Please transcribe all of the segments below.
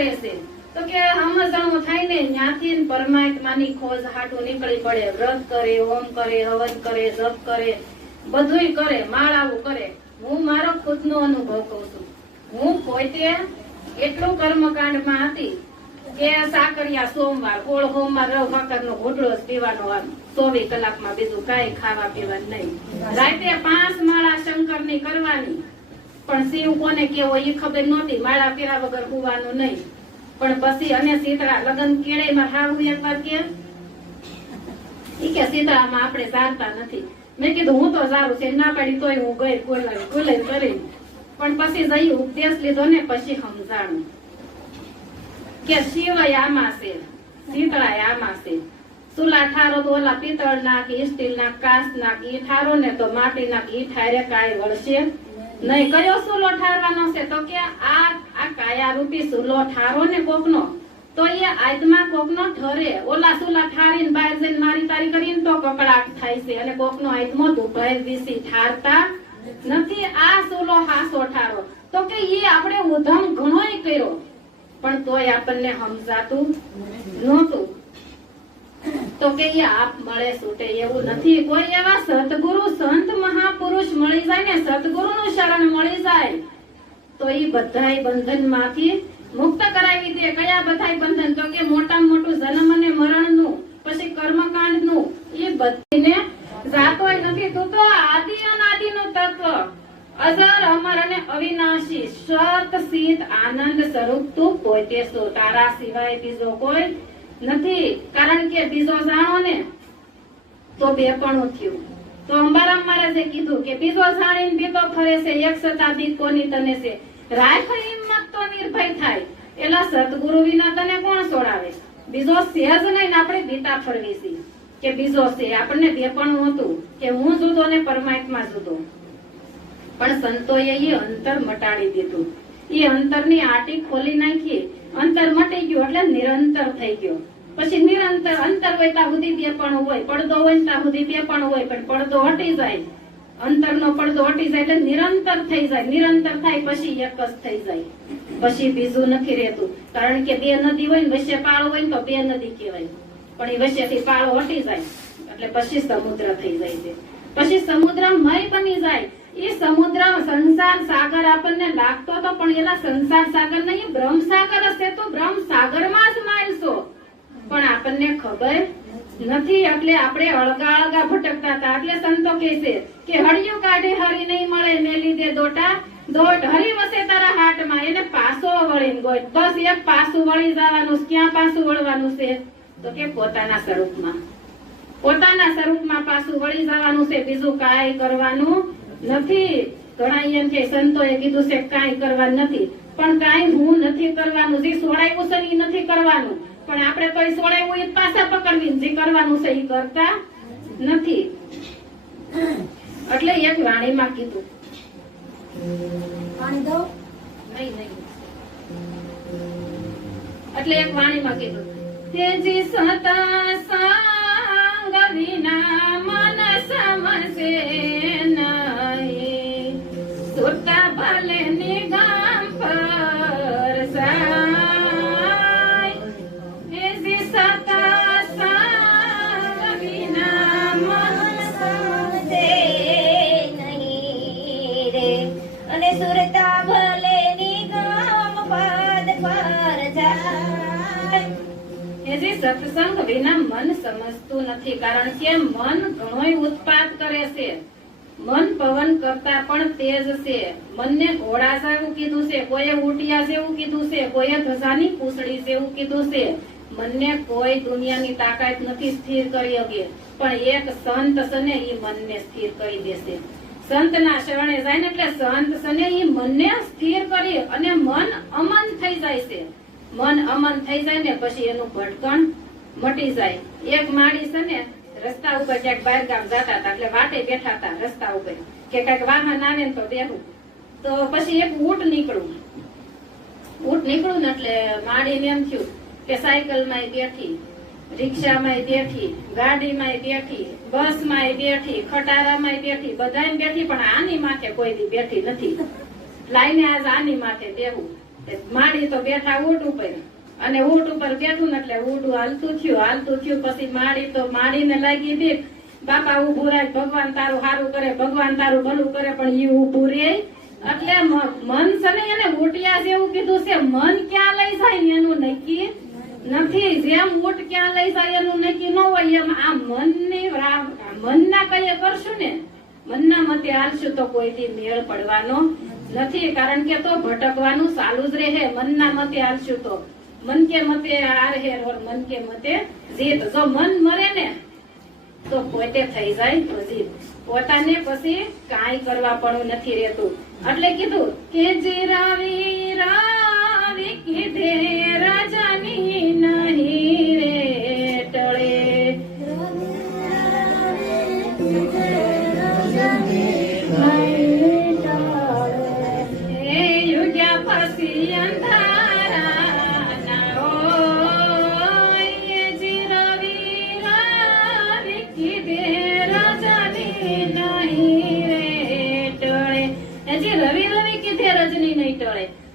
કરે છે? તો કે સમજણું થાય ને ત્યાંથી પરમાત્માની ખોજ હાટું નીકળી પડે. વ્રત કરે, હોમ કરે, હવન કરે, જપ કરે, બધુંય કરે, માળાવું કરે. હું મારો ખુદનો અનુભવ કહું છું. હું પોતે એટલું કર્મકાંડમાં હતી કે સાકરિયા સોમવાર, ગોળ સોમવાર, રવ ભાકરનો ઘૂંટડો જ પીવાનો, 24 કલાકમાં બીજું કાંઈ ખાવા પીવાનું નહીં. રાતે 5 માળા શંકરની કરવાની, પણ શિવ કોને કેવો એ ખબર નહોતી. માળા પીરા વગર હોવાનું નહીં. પણ પછી અને શીતળા લગ્ન કેળેમાં હાવું એકવાર કે શીતળામાં આપણે સારતા નથી. મેં કીધું હું તો સારું છે, ના પાડી તોય હું ગઈ ખુલે કરી. પણ પછી જઈ ઉપદેશ લીધો ને પછી સમજાણું કે શિવય આમાં છે, શીતળાય આમાં છે. ચૂલા ઠારો તો ઓલા પિત્તળ ના કે સ્ટીલ ના કાચ ના ઈ ઠારો ને તો માટી ના ઈ ઠારે કાંઈ વળશે નહીં. કયો ચૂલો ઠારવાનો છે? તો કે આ કાયા રૂપી ચૂલો ઠારો ને કોકનો તો એ આત્મા કોકનો ઠરે. ઓલા ચૂલા ઠારીને બહાર જઈને મારી તારી કરીને તો કકડાટ થાય છે અને કોકનો આત્મો દુભાઈ વિસી ઠારતા નથી. આ ચૂલો હાસો ઠારો. તો કે એ આપણે ઉધમ ઘણોય કર્યો પણ તોય આપણને સમજાતું નહોતું. તો કે એ આપ મળે છૂટે એવું નથી. કોઈ એવા સતગુરુ સંત મહાપુરુષ મળી જાય ને, સતગુરુનું શરણ મળી જાય તો એ બધાય બંધન માંથી મુક્ત કરાવી દે. કયા બધાય બંધન? તો કે મોટા મોટું જન્મ અને મરણ નું, પછી કર્મકાંડ નું, એ બધીને જાતોય નથી. તું તો આદિ અનાદિ નું તત્વ, અજર અમર અને અવિનાશી, સત સિદ્ધ આનંદ સ્વરૂપ તું પોતે છો. તારા સિવાય બીજો કોઈ નથી. કારણ કે બીજો જાણો ને તો બેપણું થયું. તો અંબારામ મહારાજે કીધું કે બીજો જાણીને બીતો ફરે છે, એક સતા બી કોની તને છે. રાખ હિંમત તો નિર્ભય થાય. એલા સતગુરુ વિના તને કોણ છોડાવે? બીજો છે જ નહીં. આપણે બીતા ફરવી છે કે બીજો છે. આપણને બેપણું હતું કે હું જુદો ને પરમાત્મા જુદો. પણ સંતોએ એ અંતર મટાડી દીધું. એ અંતરની આટી ખોલી નાખી. અંતર મટી ગયું એટલે નિરંતર થઈ ગયો. પછી નિરંતર અંતર હોય ત્યાં સુધી બેપણું હોય, પડદો હોય ત્યાં સુધી બેપણું હોય, પણ પડદો હટી જાય, અંતરનો પડદો હટી જાય એટલે નિરંતર થઈ જાય. નિરંતર થાય પછી એક જ થઈ જાય, પછી બીજું નથી રહેતું. કારણ કે બે નદી હોય ને વચ્ચે પાળો હોય ને તો બે નદી કહેવાય, પણ એ વચ્ચેથી પાળો હટી જાય એટલે પછી સમુદ્ર થઈ જાય છે. પછી સમુદ્રમય બની જાય. એ સમુદ્ર સંસાર સાગર આપણને લાગતો તો પણ એલા સંસાર સાગર નહીં, બ્રહ્મ સાગર હશે તો બ્રહ્મ સાગરમાં જ માલશો. પણ આપણને ખબર નથી એટલે આપણે અળગા અળગા ભટકતા હતા. એટલે સંતો કહે છે કે હળિયું કાઢે હરી નહીં મળે ને લીધે દોટા દોટ. હરી વસે તારા હાટમાં એને પાસો વળીને ગોટ. બસ એક પાસું વળી જવાનું. ક્યાં પાસું વળવાનું છે? તો કે પોતાના સ્વરૂપમાં. પોતાના સ્વરૂપમાં પાસું વળી જવાનું છે. બીજું કાંઈ કરવાનું નથી. ઘણા એમ કે સંતોએ કીધું છે કાંઈ કરવાનું નથી, પણ કાંઈ હું નથી કરવાનું. જે સોડાયું છે એ નથી કરવાનું, પણ આપણે કોઈ સોડાયું એ પાછા પકડવી. જે કરવાનું છે એ કરતા નથી. એટલે એક વાણીમાં કીધું, એટલે એક વાણીમાં કીધું, તેજી સતા સંગ વિના મન સમસે નહીં, સુરતા ભલે નિગમ પરસાય. તેજી સતા સંગ વિના મન સમસે નહીં રે, અને સુરતા ભલે નિગમ પદ પર જાય. જે સત્સંગ વિના મન સમજતું નથી. કારણ કે મન ઘણોય ઉત્પાદ કરે છે. મન પવન કરતા પણ તેજ છે. મનને ઘોડા જેવું કીધું છે, કોઈએ ઊંટિયા જેવું કીધું છે, કોઈએ ધજાની પૂંછડી જેવું કીધું છે. મનને કોઈ દુનિયાની તાકાત નથી સ્થિર કરી શકે, પણ એક સંત છે ને એ મનને સ્થિર કરી દેશે. સંતના શરણે જાય ને એટલે સંત છે ને એ મનને સ્થિર કરી અને મન અમન થઈ જાય છે. મન અમન થઈ જાય ને પછી એનું ભટકણ મટી જાય. એક માળી છે ને રસ્તા ઉપર ક્યાંક બહાર ગામ જતા હતા, એટલે વાટે બેઠા હતા રસ્તા ઉપર કે કઈક વાહન આવે ને તો બેહું. તો પછી એક ઊંટ નીકળું ને એટલે માળીને એમ થયું કે સાયકલ માં બેઠી, રિક્ષામાં બેઠી, ગાડીમાં બેઠી, બસ માં બેઠી, ખટારામાં બેઠી, બધાય બેઠી, પણ આની માથે કોઈ દી બેઠી નથી. લાઈને આજ આની માથે બેહું. માડી તો બેઠા ઊંટ ઉપર અને ઊંટ ઉપર બેઠું ને એટલે ઊંટું હાલતું થયું પછી માડી તો માડીને લાગી બીક બાપા ઊભું રાખ ભગવાન તારું સારું કરે ભગવાન તારું ભલું કરે પણ ઈ ઊભું રે એટલે મન છે ને એને ઊંટિયા જેવું કીધું છે મન ક્યાં લઈ જાય ને એનું નક્કી નથી જેમ ઊંટ ક્યાં લઈ જાય એનું નક્કી ન હોય એમ આ મનના કઈએ કરશું ને મનના મતે હાલશું તો કોઈથી મેળ પડવાનો નથી કારણ કે તો ભટકવાનું ચાલુ જ રહે મનના મતે હાલશું તો મન કે મતે હાર હેર ઓર મન કે મતે જીત જો મન મરે ને તો પોતે થઈ જાય જીત પોતાને પછી કાંઈ કરવા પણ નથી રહેતું એટલે કીધું કે જે રાવી રાવી કીધે રાજાની નહીં રે ટળે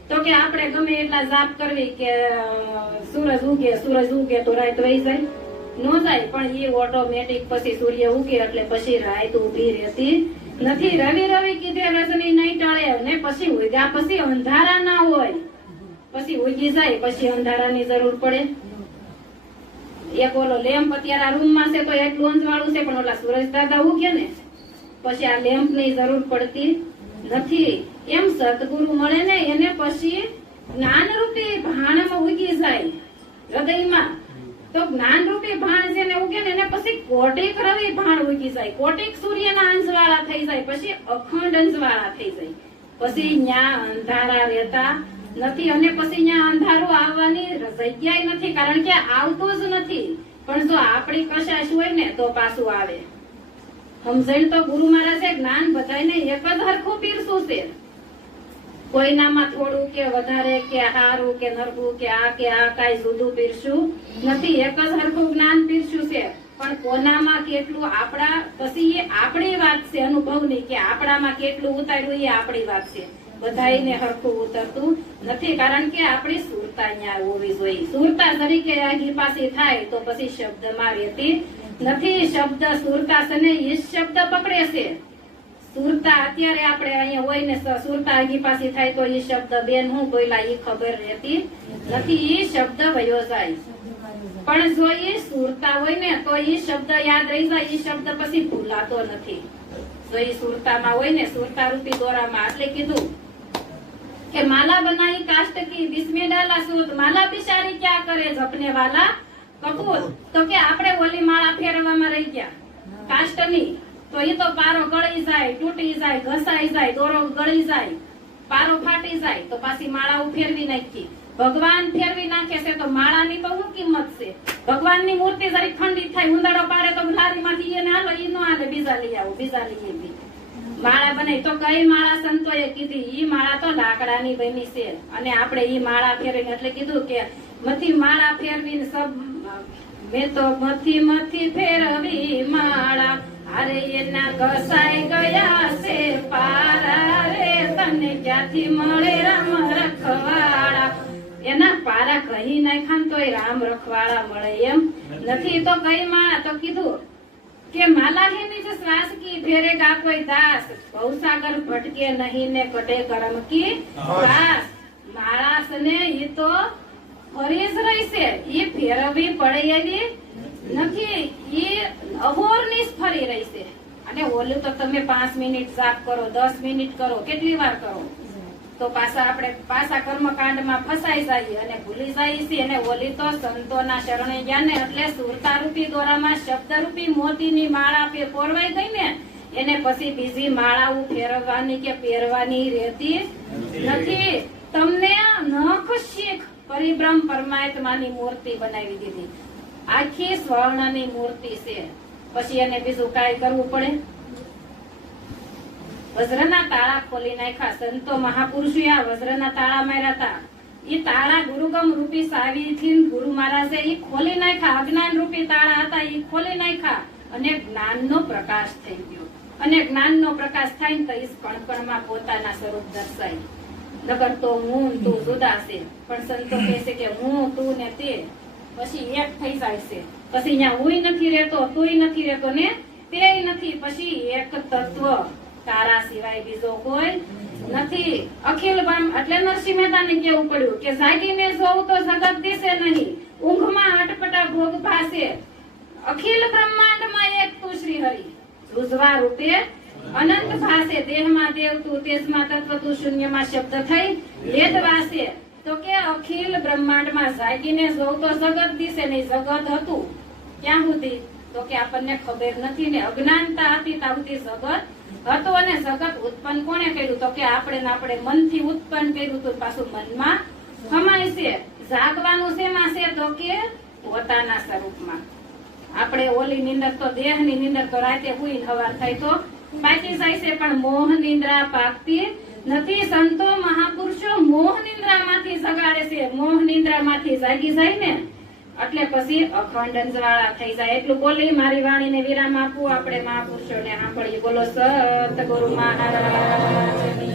તો કે આપણે ગમે એટલા જાપ કરવી કે સૂરજ ઉગે તો રાત વહી જાય નો જાય પણ એ ઓટોમેટિક પછી સૂર્ય ઉગે એટલે પછી રાત ઉભી રહેતી નથી રવિ કીધે રજની નહીં ટળે ને પછી ઉગ્યા પછી અંધારા ના હોય પછી ઉગી જાય પછી અંધારાની જરૂર પડે એક ઓલો લેમ્પ અત્યારે આ રૂમમાં છે તો એટલું અંજવાળું છે પણ ઓલા સૂરજ દાદા ઉગે ને પછી આ લેમ્પ ની જરૂર પડતી નથી એમ સદગુરુ મળે ને એને પછી જ્ઞાન રૂપી ભાણમાં ઉગી જાય હૃદયમાં તો જ્ઞાન રૂપી ભાણ છે ને ઉગે ને એને પછી કોટિક રવિ ભાણ ઉગી જાય કોટિક સૂર્યના અંશવાળા થઈ જાય પછી અખંડ અંશવાળા થઈ જાય પછી ન્યા અંધારા રહેતા નથી અને પછી ન્યા અંધારું આવવાની જગ્યા નથી કારણ કે આવતું જ નથી પણ જો આપણી કશાશ હોય ને તો પાછું આવે સમજણ તો ગુરુ મહારાજે જ્ઞાન બધાને એક જ હરખું પીરસું છે કોઈનામાં થોડું કે વધારે કે હારું કે નરકું કે આ કાંઈ જુદું પીરસું નથી એક જ હરખું જ્ઞાન પીરસ્યું છે પણ કોનામાં કેટલું આપણા પછી એ આપણી વાત છે અનુભવની કે આપણામાં કેટલું ઉતાર્યું એ આપણી વાત છે બધાને હરખું ઉતરતું નથી કારણ કે આપણી સુરતા અહીંયા હોવી જોઈએ સુરતા તરીકે આગી પાછી થાય તો પછી શબ્દમાં રહેતી નથી શબ્દ સુરતા છે ને એ શબ્દ પકડે છે સુરતા અત્યારે આપણે અહીંયા હોય ને સુરતા આગી પાછી થાય તો એ શબ્દ બેન હું બોલા એ ખબર રહેતી નથી એ શબ્દ વયો જાય પણ જો એ સુરતા હોય ને તો એ શબ્દ યાદ રહી જાય એ શબ્દ પછી ભૂલાતો નથી જો એ સુરતામાં હોય ને સુરતા રૂપી દોરામાં એટલે કીધું કે માલા બનાઈ કાષ્ટ કી બિસ્મે ડાલા સૂત માલા બિચારી ક્યાં કરે જપને વાલા કપૂર તો કે આપણે ઓલી માળા ફેરવામાં રહી ગયા કાષ્ટની તો એ તો પારો ગળી જાય તૂટી જાય ઘસાઈ જાય દોરો ગળી જાય પારો ફાટી જાય તો પાછી માળા ફેરવી નાખી ભગવાન ફેરવી નાખે છે તો માળાની તો શું કિંમત છે ભગવાનની મૂર્તિ જરી ખંડિત થાય ઉંદાડો પાડે તો લારીમાંથી એને હાલો ઈ નો હાલે બીજા લઈ આવો બીજા લઈ આવી માળા બનાવી તો કઈ માળા સંતોએ કીધી ઈ માળા તો લાકડાની બની છે અને આપણે ઈ માળા ફેરવીને એટલે કીધું કે મથી માળા ફેરવીને સબ મેં તો મથી ફેરવી માળા અરે એના ઘસાઈ ગયા છે પારા રે તને ક્યાંથી મળે રામ રખવાડા એના પારા કહી નાખ્યા તોય રામ રખવાડા મળે એમ નથી તો કઈ માળા તો કીધું કે માલા હે નિજ શ્વાસ કી ફેરેગા કોઈ દાસ ભવસાગર ભટકે નહીં ને કટે કરમ કી દાસ માળાસ ને ઈ તો ફરી જ રહી છે ઈ ફેરવી પડે એવી નથી ઈ અહોરનિશ ફરી રહી છે અને ઓલું તો તમે 5 મિનિટ જાપ કરો 10 મિનિટ કરો કેટલી વાર કરો તો પાછા કર્મકાંડમાં ફસાઈ જાય અને ભૂલી જાય છે અને ઓલી તો સંતોના શરણે ગયા ને એટલે સુરતા રૂપી દોરામાં શબ્દ રૂપી મોતીની માળા પોરવાઈ ગઈ ને એને પછી બીજી માળાઓ ફેરવવાની કે પહેરવાની રહેતી નથી તમને નખ શીખ પરિબ્રહ્મ પરમાત્માની મૂર્તિ બનાવી દીધી આખી સ્વર્ણની મૂર્તિ છે પછી એને બીજું કાંઈ કરવું પડે વજ્રના તાળા ખોલી નાખ્યા સંતો મહાપુરુષો આ વજ્રના તાળા માર્યા હતા ઈ તાળા ગુરુગમ રૂપી સાવીથી ગુરુ મહારાજે ઈ ખોલી નાખ્યા અજ્ઞાન રૂપી તાળા હતા ઈ ખોલી નાખ્યા અને જ્ઞાનનો પ્રકાશ થઈ ગયો અને જ્ઞાનનો પ્રકાશ થાય તો ઈ કણકણમાં પોતાના સ્વરૂપ દર્શાય નકર તો હું ને તું જુદા છે. પણ સંતો કહે છે કે હું, તું ને તે પછી એક થઈ જાય છે. પછી અહીંયા હુંય નથી રહેતો, તુંય નથી રહેતો ને તેય નથી. પછી એક તત્વ, તારા સિવાય બીજો કોઈ નથી. અખિલ એટલે નરસિંહ મહેતાને કેવું પડ્યું કે જાગીને જોઉં તો જગત દિશે નહીં, ઊંઘમાં અટપટા ભોગ ભાસે. અખિલ બ્રહ્માંડમાં એક તું શ્રી હરિ, રૂજવા રૂપે અનંત ભાસે. દેહમાં દેવ તું, તેજમાં તત્વ તું, શૂન્યમાં શબ્દ થઈ વેદ વાસે. તો કે અખિલ બ્રહ્માંડમાં જાગીને જોઉં તો જગત દિશે નહીં. જગત હતું ક્યાં સુધી? તો કે આપણને ખબર નથી ને, અજ્ઞાનતા હતી ત્યાં સુધી જગત હતું. અને જગત ઉત્પન્ન કોણે કર્યું? તો કે આપણે મનથી ઉત્પન્ન કર્યું હતું. પાછું મનમાં સમાય છે. જાગવાનું શેમાં છે? તો કે પોતાના સ્વરૂપમાં. આપણે ઓલી નિંદર તો દેહની નિંદર તો રાતે હુઈને હવાર થાય તો બાકી જાય છે, પણ મોહ નિંદ્રા પાકતી નથી. સંતો મહાપુરુષો મોહ નિંદ્રામાંથી જગાડે છે. મોહ નિંદ્રામાંથી જાગી જાય ને એટલે પછી અખંડ અંજવાળા થઈ જાય. એટલું બોલી મારી વાણીને વિરામ આપું. આપણે મહાપુરુષોને સાંભળીએ. બોલો સતગુરુ મહારાજ.